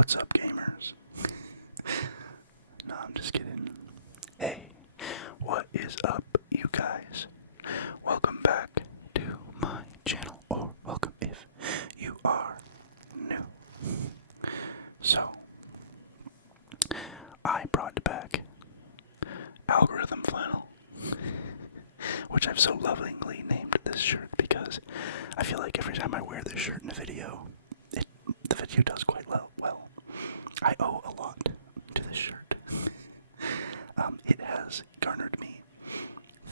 What's up, gamers? No, I'm just kidding. Hey, what is up, you guys? Welcome back to my channel, or welcome if you are new. So, I brought back Algorithm Flannel, which I've so lovingly named this shirt because I feel like every time I wear this shirt in a video, the video does quite well. I owe a lot to this shirt. It has garnered me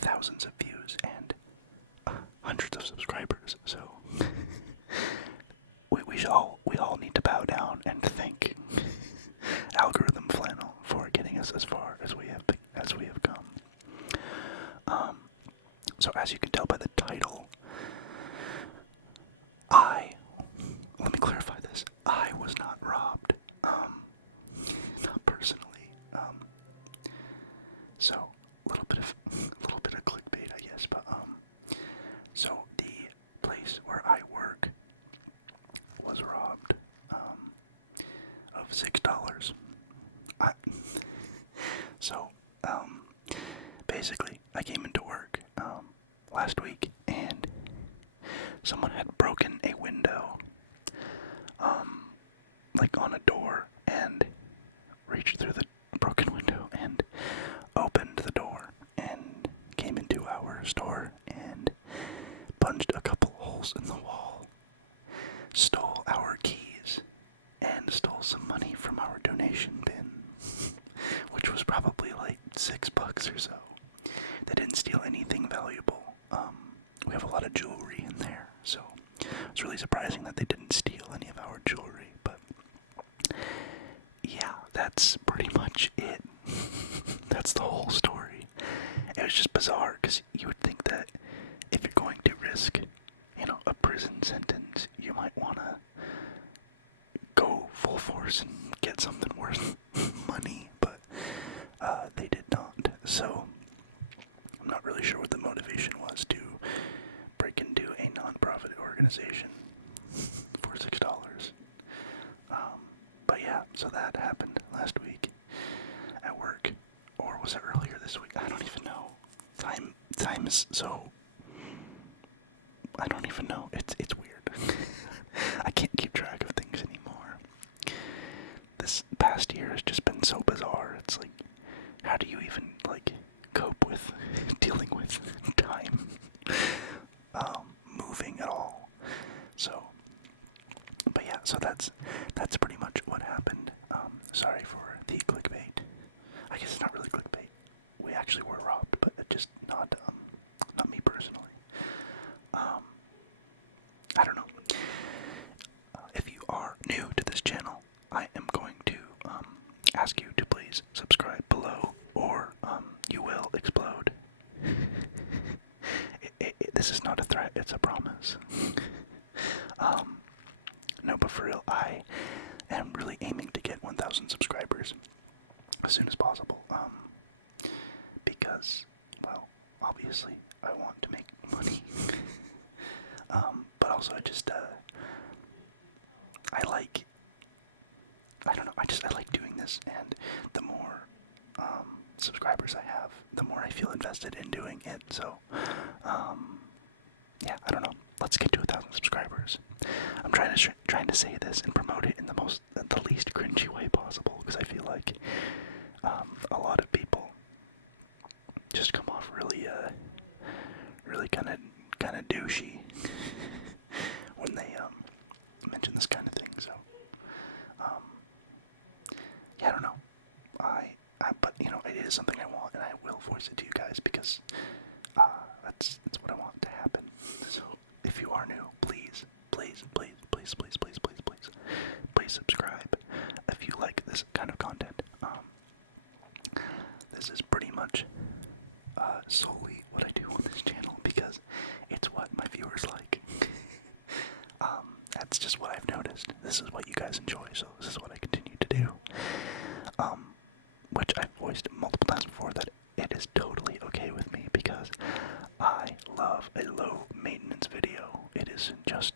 thousands of views and hundreds of subscribers, so we all need to bow down and thank Algorithm Flannel for getting us as far as we have come. So as you can tell by the title, let me clarify this. I was not robbed. Not personally. So a little bit of clickbait, I guess. But so the place where I work was robbed of $6. Basically, I came into work last week, and someone had broken a window, like on a door, and reached through the broken window and opened the door and came into our store and punched a couple holes in the wall, stole our keys, and stole some money from our donation bin, which was probably like $6 or so. They didn't steal anything valuable. We have a lot of jewelry in there, so it's really surprising that they didn't steal any of our jewelry, but yeah, that's pretty much it. That's the whole story. It was just bizarre, because you would think that if you're going to risk, a prison sentence, you might want to go full force and get something worth money, but they did not. So I'm not really sure what the motivation was to break into a non-profit organization for $6. But yeah, so that happened last week at work, or was it earlier this week? I don't even know. Time is so, I don't even know. It's weird. I can't keep track of things anymore. This past year has just been so bizarre. It's like, how do you even cope with dealing with time, moving at all? So, but yeah, so that's pretty much what happened. Sorry for the clickbait. I guess it's not really clickbait. We actually were robbed, but just not me personally. I don't know. If you are new to this channel, I am going to ask you to please subscribe below, or you will explode. This is not a threat, it's a promise. No, but for real, I am really aiming to get 1,000 subscribers as soon as possible, because, well, obviously, I want to make money, but also I like doing this, and the more subscribers I have, the more I feel invested in doing it. So yeah, I don't know, let's get to 1,000 subscribers. I'm trying to say this and promote it in the least cringy way possible, because I feel like a lot of people just come off really kind of douchey when they mention this kind of thing. So yeah, I don't know. But it is something I want, and I will voice it to you guys, because that's what I want to happen. So if you are new, please subscribe if you like this kind of content. This is pretty much solely what I do on this channel, because it's what my viewers like. That's just what I've noticed. This is what you guys enjoy, so this is what I continue to do. Which I've voiced multiple times before, that it is totally okay with me, because I love a low maintenance video. It is just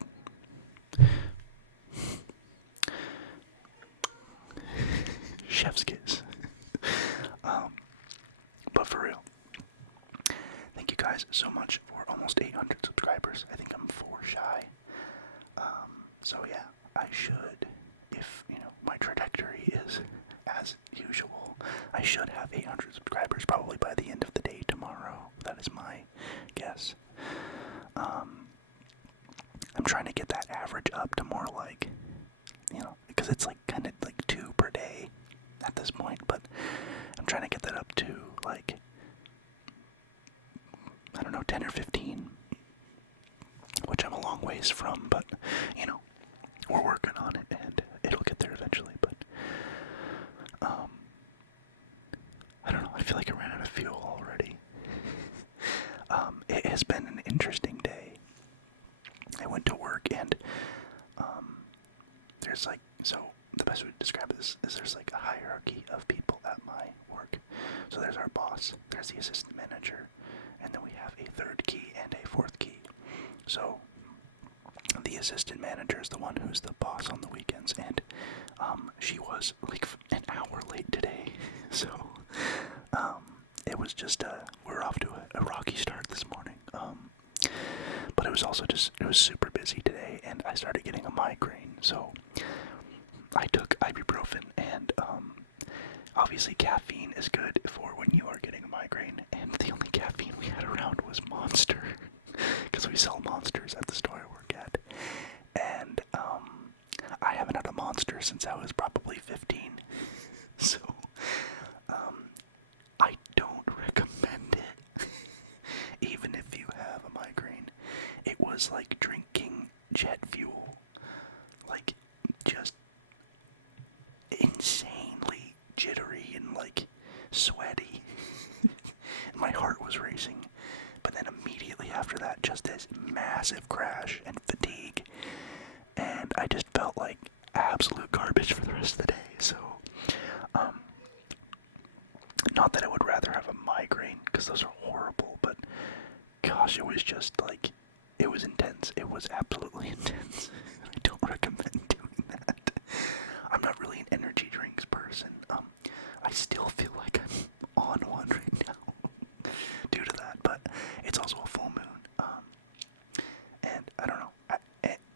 chef's kiss. But for real, thank you guys so much for almost 800 subscribers. I think I'm 4 shy. So yeah, I should, if, my trajectory is as usual, I should have 800 subscribers probably by the end of the day tomorrow. That is my guess. I'm trying to get that average up to more like, because it's like kind of like 2 per day at this point, but I'm trying to get that up to like, I don't know, 10 or 15, which I'm a long ways from, but, we're working on it, and it'll get there eventually, but, I don't know, I feel like I ran out of fuel already. It has been an interesting day. I went to work, and, there's like, so, the best way to describe this is there's like a hierarchy of people at my work. So there's our boss, there's the assistant manager, and then we have a 3rd key and a 4th key. So the assistant manager is the one who's the boss on the weekends, and she was like an hour late today. So it was just we're off to a rocky start this morning. But it was also it was super busy today, and I started getting a migraine. So I took ibuprofen, and obviously caffeine is good for when you are getting a migraine, and the only caffeine we had around was Monster, because we sell Monsters at the store I work at, and I haven't had a Monster since I was probably 15, so I don't recommend it, even if you have a migraine. It was like drinking jet fuel, like just insanely jittery and like sweaty. And my heart was racing. But then immediately after that, just this massive crash and fatigue. And I just felt like absolute garbage for the rest of the day. So, not that I would rather have a migraine, because those are horrible, but gosh, it was just like, it was intense. It was absolutely intense. I don't recommend doing that. I'm not really an energy drinks person. I still feel like I'm on one right now due to that, but it's also a full moon. And I don't know.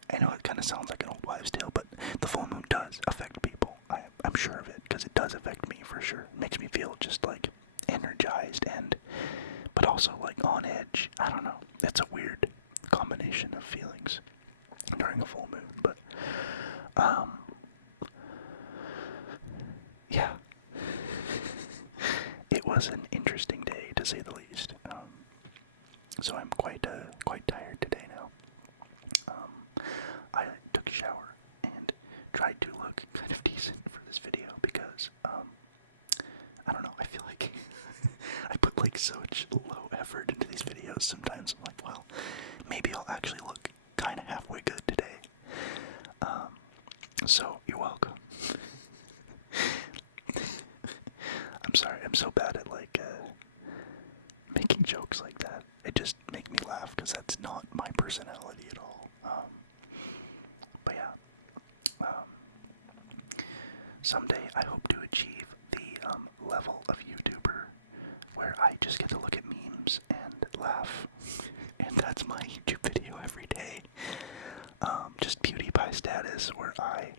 I know it kind of sounds like an old wives' tale, but the full moon does affect people. I'm sure of it, because it does affect me for sure. It makes me feel just like energized but also like on edge. I don't know. It's a weird combination of feelings during a full moon, but yeah, it was an interesting day to say the least. So I'm quite tired today now. I took a shower and tried to look kind of decent for this video because I don't know. I feel like I put like such low effort into these videos. Sometimes I'm like, well, maybe I'll actually look kind of halfway good today. So you're welcome. I'm sorry, I'm so bad at like making jokes like that. It just makes me laugh because that's not my personality at all. But yeah, someday I hope to achieve the level of YouTuber where I just get to look at memes and laugh, and that's my YouTube video every day. Just PewDiePie status where I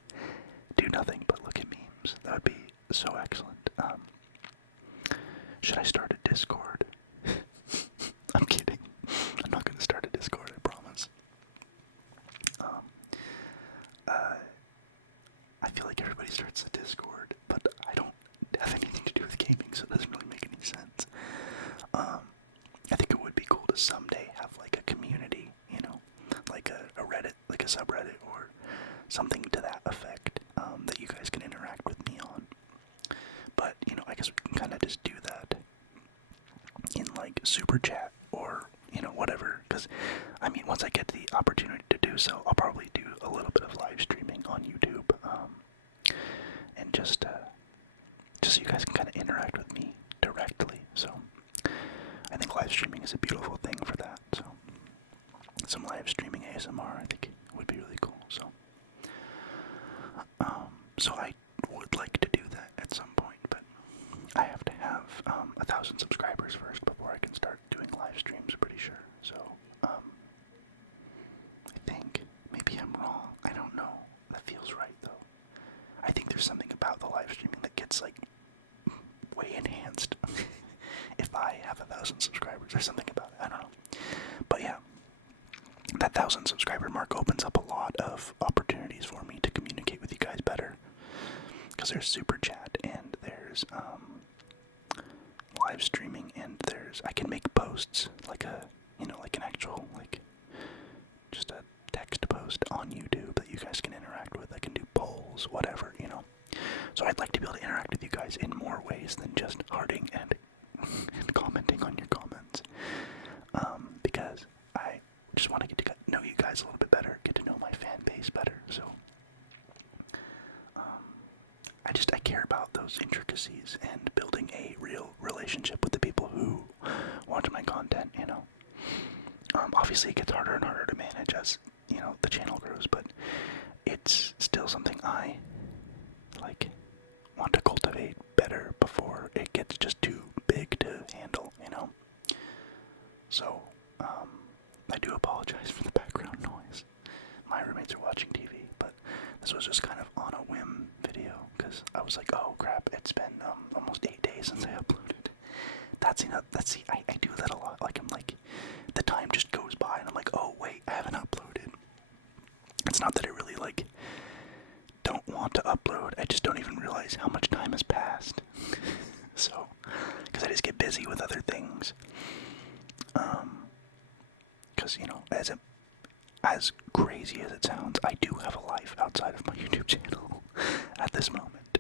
do nothing but look at memes. That would be so excellent. Should I start a Discord? I'm kidding. I'm not gonna start a Discord, I promise. I feel like everybody starts a Discord, but I don't have anything to do with gaming, so it doesn't really make any sense. I think it would be cool to someday have like a community, like a Reddit, like a subreddit, or something to that effect, that you guys can interact with me on. But, I guess we can kind of just do that in like super chat or, whatever, because, once I get the opportunity to do so, I'll probably do a little bit of live streaming on YouTube, and just so you guys can kind of interact with me directly. So I think live streaming is a beautiful thing for that. So some live streaming ASMR I think would be really cool. So I would like to do that at some point. 1,000 subscribers first before I can start doing live streams, pretty sure. So, I think, maybe I'm wrong, I don't know, that feels right though. I think there's something about the live streaming that gets like, way enhanced if I have 1,000 subscribers. There's something about it, I don't know. But yeah, that 1,000 subscriber mark opens up a lot of opportunities for me to communicate with you guys better. Because there's super chat, and there's live streaming, and I can make posts, like an actual, like, just a text post on YouTube that you guys can interact with. I can do polls, whatever, So I'd like to be able to interact with you guys in more ways than just hearting and commenting on your comments. Because I just want to get to know you guys a little bit better, get to know my fan base better, so I care about those intricacies and building a real relationship with the people who watch my content, Obviously it gets harder and harder to manage as, the channel grows, but it's still something I, want to cultivate better before it gets just too big to handle, So, I do apologize for the background noise. My roommates are watching TV, but this was just kind of on a whim video, because I was like, oh crap, it's been almost 8 days since I uploaded. I do that a lot. The time just goes by, and I'm like, oh wait, I haven't uploaded. It's not that I really, don't want to upload, I just don't even realize how much time has passed. So, because I just get busy with other things. Because, as crazy as it sounds, I do have a life outside of my YouTube channel at this moment.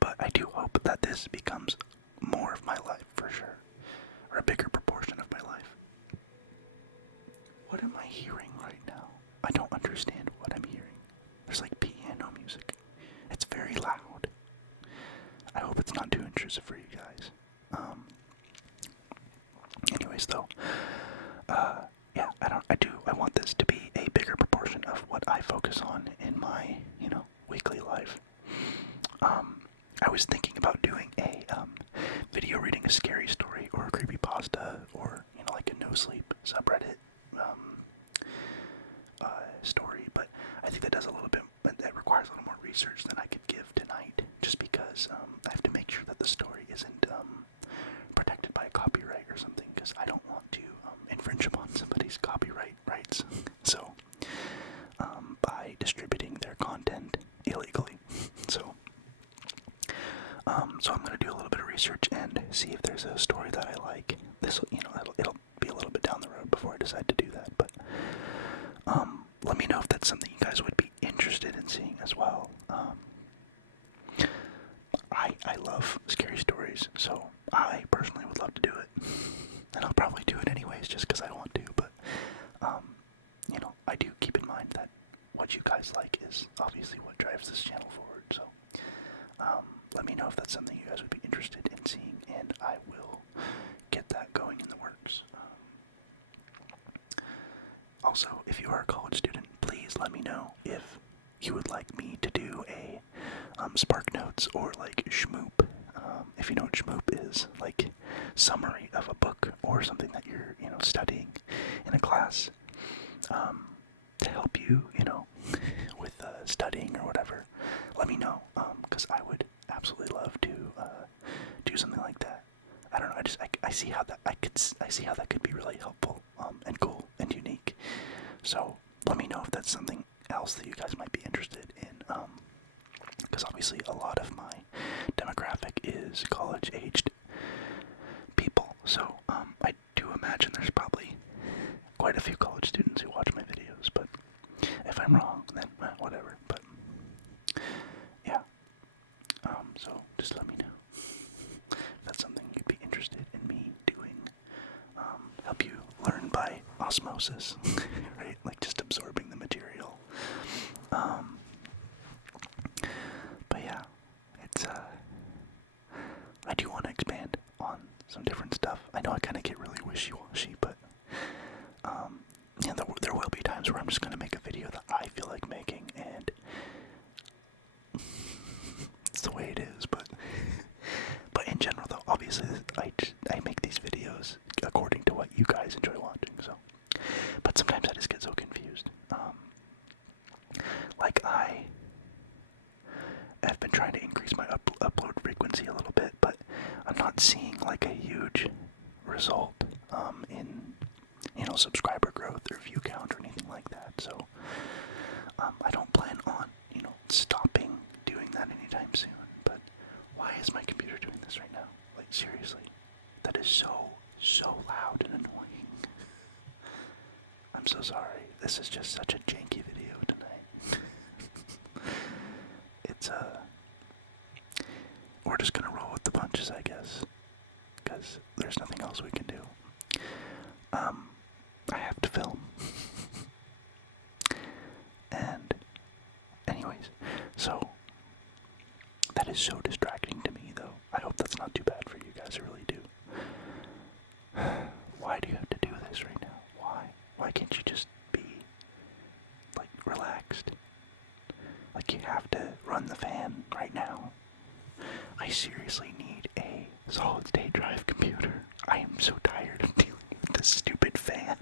But I do hope that this becomes more of my life, for sure. Or a bigger proportion of my life. What am I hearing right now? I don't understand what I'm hearing. There's piano music. It's very loud. I hope it's not too intrusive for you guys. Anyways, though, yeah, I want this to be a bigger proportion of what I focus on in my, weekly life. I was thinking about doing a, video reading a scary story or a creepypasta or, a no-sleep subreddit, story, but I think that requires a little more research than I could give tonight, just because, I have to make sure that the story isn't, protected by copyright or something, because I don't want to, infringe upon somebody's copyright rights, so, by distributing their content illegally, so I'm gonna do a little bit of research and see if there's a story that I like. It'll be a little bit down the road before I decide to do that, but, let me know if that's something you guys would be interested in seeing as well. I love scary stories, so I personally would love to do it. And I'll probably do it anyways just because I want to, but, I do keep in mind that what you guys like is obviously what drives this channel forward, so, let me know if that's something you guys would be interested in seeing, and I will get that going in the works. Also, if you are a college student, please let me know if you would like me to do a Spark Notes or Shmoop. If you know what Shmoop is, summary of a book or something that you're, studying in a class, to help you, with studying or whatever. Let me know, because I would absolutely love to do something like that. I don't know. I see how that could be really helpful, and cool and unique. So let me know if that's something else that you guys might be interested in. Because obviously a lot of my demographic is college-aged people. So I do imagine there's probably quite a few college students who watch my videos. But if I'm wrong, then whatever. But yeah. So just let me know if that's something you'd be interested in me doing. Help you learn by osmosis, right? Just absorbing the material. But yeah, it's, I do want to expand on some different stuff. I know I kind of get really wishy-washy, but, yeah, there will be times where I'm just going to make a video that I feel like making, and it's the way it is, but like I've been trying to increase my upload frequency a little bit, but I'm not seeing like a huge result in subscriber growth or view count or anything like that. So I don't plan on stopping doing that anytime soon. But why is my computer doing this right now? Like seriously, that is so loud and annoying. I'm so sorry. This is just such a janky video tonight. It's we're just gonna roll with the punches, I guess, because there's nothing else we can do. I have to film. And anyways, so that is so distracting to me though. I hope that's not too bad for you guys, I really do. Why do you have to do this right now? Why? Why can't you just be like relaxed? Like you have to run the fan right now. I seriously need a solid state drive computer. I am so tired of dealing with this stupid fan.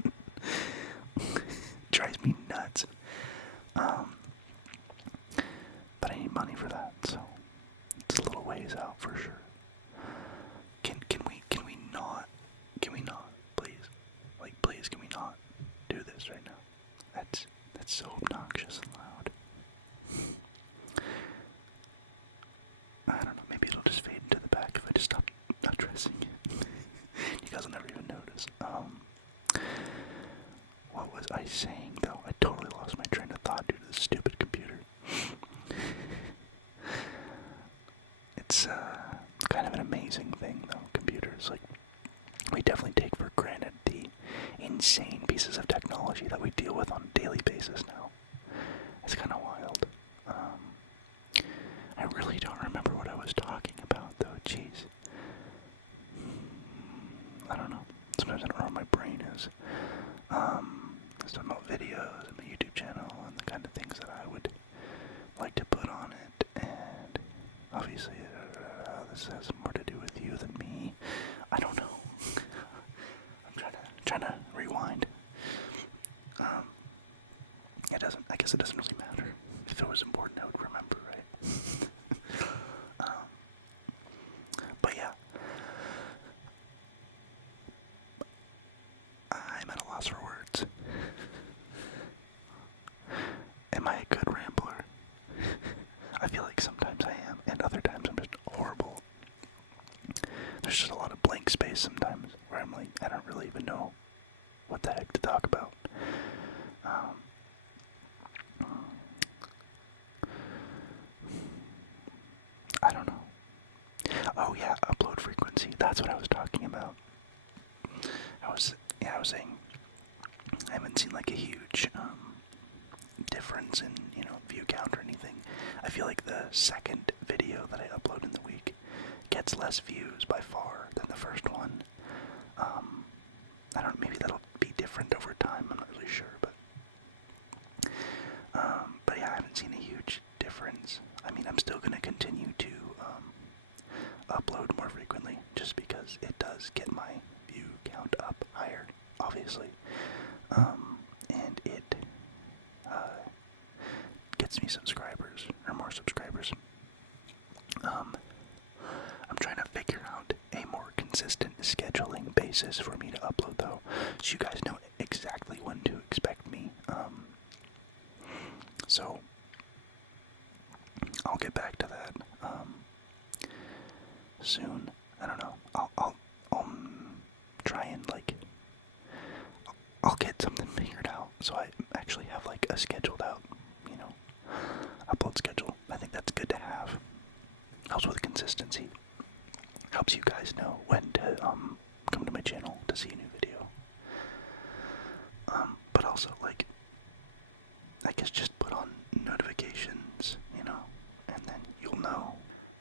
It drives me nuts. But I need money for that, so it's a little ways out for sure. Can we not, please? Like please, can we not do this right now? That's so obnoxious and loud. I don't know, maybe it'll just fade into the back if I just stop addressing it. You guys will never even notice. What was I saying though? I totally lost my train of thought due to this stupid computer. It's kind of an amazing thing though, computers. Like, we definitely take for granted the insane pieces of technology that we deal with on a daily basis now. It's kind of wild. I really don't remember what I was talking about though, jeez. I don't know. Sometimes I don't know where my brain is. I was talking about videos and my YouTube channel and the kind of things that I would like to put on it, and obviously this has more to do with you than me. I don't know. I'm trying to rewind. I guess it doesn't really matter. If it was important, I would remember, right? But yeah. I'm at a loss for words. Am I a good rambler? I feel like sometimes I am, and other times I'm just horrible. There's just a lot of blank space sometimes where I'm like, I don't really even know what the heck to talk about. I don't know. Oh yeah, upload frequency. That's what I was talking about. I was saying I haven't seen like a huge difference in view count or anything. I feel like the second video that I upload in the week gets less views by far than the first one. I don't know, maybe that'll be different over time. I'm not really sure, but yeah, I haven't seen a huge difference. I mean, I'm still gonna continue to upload more frequently, just because it does get my view count up higher, obviously, and it gets me subscribers, or more subscribers. I'm trying to figure out a more consistent scheduling basis for me to upload though, so you guys know exactly when to expect me. So I'll get back to that soon. I don't know. I'll try and I'll get something figured out so I actually have like a scheduled out, upload schedule. I think that's good to have. Helps with consistency. Helps you guys know when to come to my channel to see a new video. But also I guess just put on notifications, and then you'll know.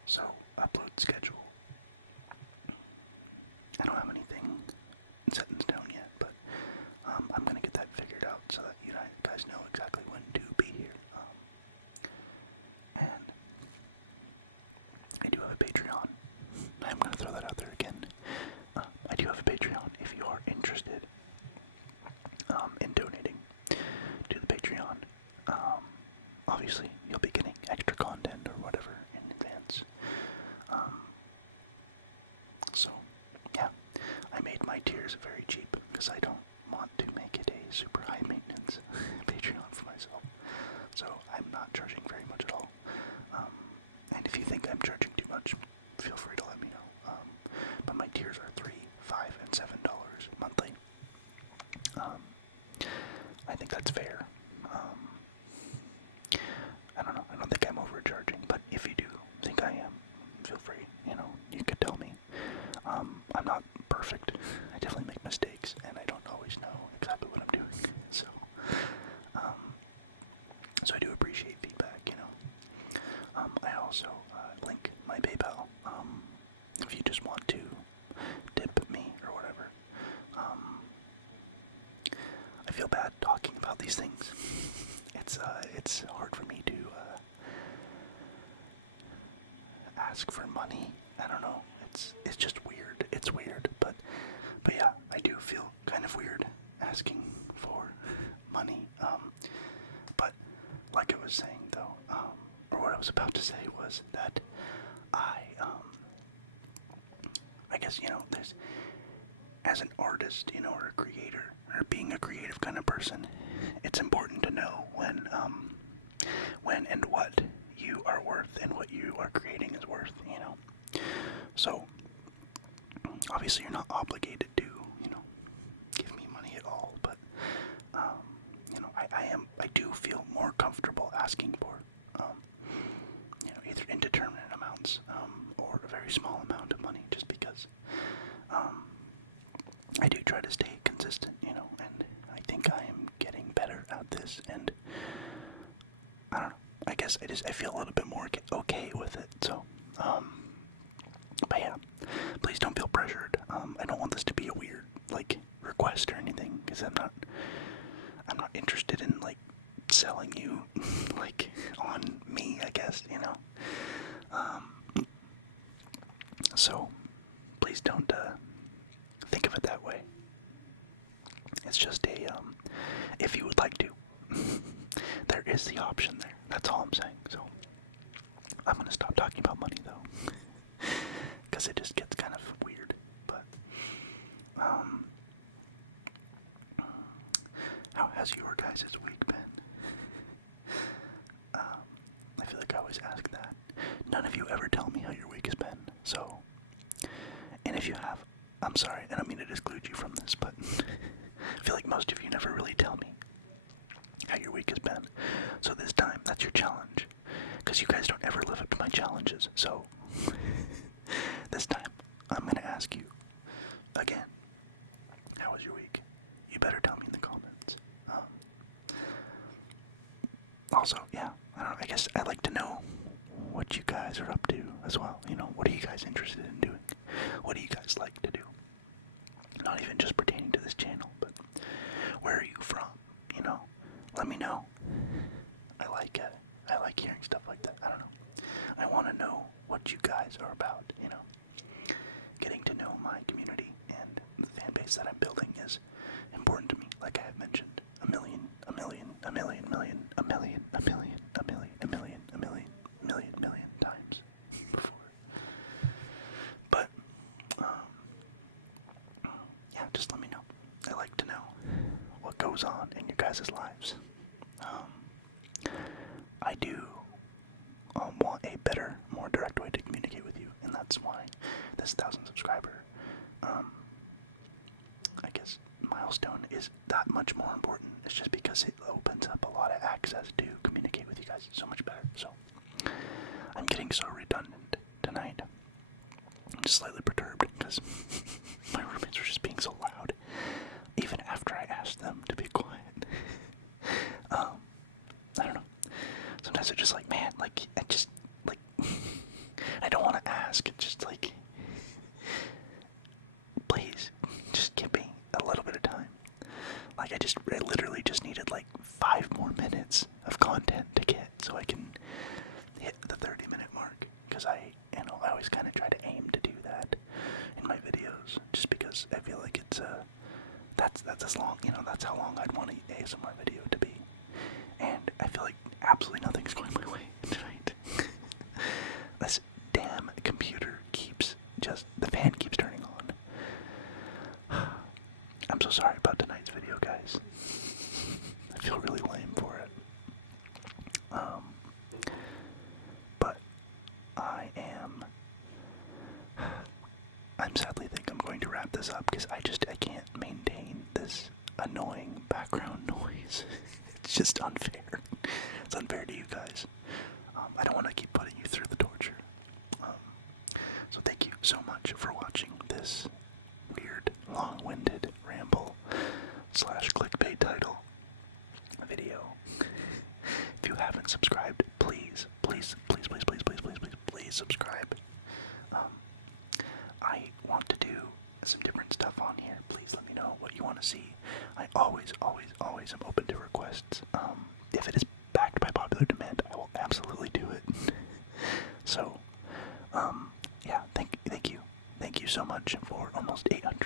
So, upload schedule. I don't have anything set in stone yet, but I'm gonna get that figured out so that you guys know exactly when to be here. And I do have a Patreon. I'm gonna throw that out there again. I do have a Patreon if you are interested in donating to the Patreon. obviously you'll be getting extra content or whatever in advance. So, yeah, I made my tiers very cheap because I don't want to make it a super high maintenance Patreon for myself. So I'm not charging very much at all. And if you think I'm charging too much, feel free to let me know. But my tiers are $3, $5, and $7 monthly. I think that's fair. I don't know. I don't think I'm overcharging, but if you do think I am, feel free. You could tell me. I'm not perfect. I definitely make mistakes, and I don't always know exactly what I'm doing. So I do appreciate feedback. I also link my PayPal. If you just want to tip me or whatever. I feel bad talking about these things. It's hard for me to ask for money. I don't know. It's just weird. It's weird, but yeah, I do feel kind of weird asking for money. But like I was saying though, or what I was about to say was that I guess, there's, as an artist, or a creator, or being a creative kind of person, it's important to know when and what you are worth and what you are creating is worth, So, obviously you're not obligated to, give me money at all, but, I do feel more comfortable asking for, either indeterminate amounts, or a very small amount of money, just because, I do try to stay consistent, and I think I am getting better at this, and I don't know, I guess I feel a little bit more okay with it, so, but yeah, please don't feel pressured. I don't want this to be a weird, request or anything, because I'm not interested in, selling you, on me, I guess, so, please don't, think of it that way. It's just if you would like to, there is the option there, that's all I'm saying, so, I'm gonna stop talking about money, though, because it just gets kind of weird, but, how has your guys' week been? I feel like I always ask that. None of you ever tell me how your week has been, so, and if you have, I'm sorry, I don't mean to exclude you from this, but I feel like most of you never really tell me how your week has been, so this time, that's your challenge, because you guys don't ever live up to my challenges, so, this time, I'm gonna ask you, again, how was your week? You better tell me in the comments. Also, yeah, I don't know, I guess I'd like to know what you guys are up to as well. What are you guys interested in doing? What do you guys like to do? Not even just pertaining to this channel, but where are you from? Let me know. I like hearing stuff like that. I don't know. I want to know what you guys are about, Getting to know my community and the fan base that I'm building is important to me, like I have mentioned a million times before. But, yeah, just let me know. I like to know what goes on in your guys' lives. I do want a better, more direct way to communicate with you, and that's why this 1,000 subscriber, I guess, milestone is that much more important. It's just because it opens up a lot of access to communicate with you guys so much better. So, I'm getting so redundant tonight. I'm just slightly perturbed because my roommates are just being so loud, even after I asked them to be quiet. I don't know. Sometimes they're just like, man, I just, I don't want to ask. It's just please, just give me a little bit of time. I literally just needed 5 more minutes of content to get so I can hit the 30-minute mark. Because I always kind of try to aim to do that in my videos, just because I feel like it's that's as long, that's how long I'd want an ASMR video to be. And I feel like absolutely nothing's But I'm sadly think I'm going to wrap this up because I can't maintain this annoying background noise. It's just unfair. It's unfair to you guys. I don't want to keep putting you through the torture. So thank you so much for watching this weird, long-winded ramble / clickbait title video. If you haven't subscribed, please subscribe. I want to do some different stuff on here. Please let me know what you want to see. I always am open to requests. If it is backed by popular demand, I will absolutely do it. So, yeah, thank you so much for almost 800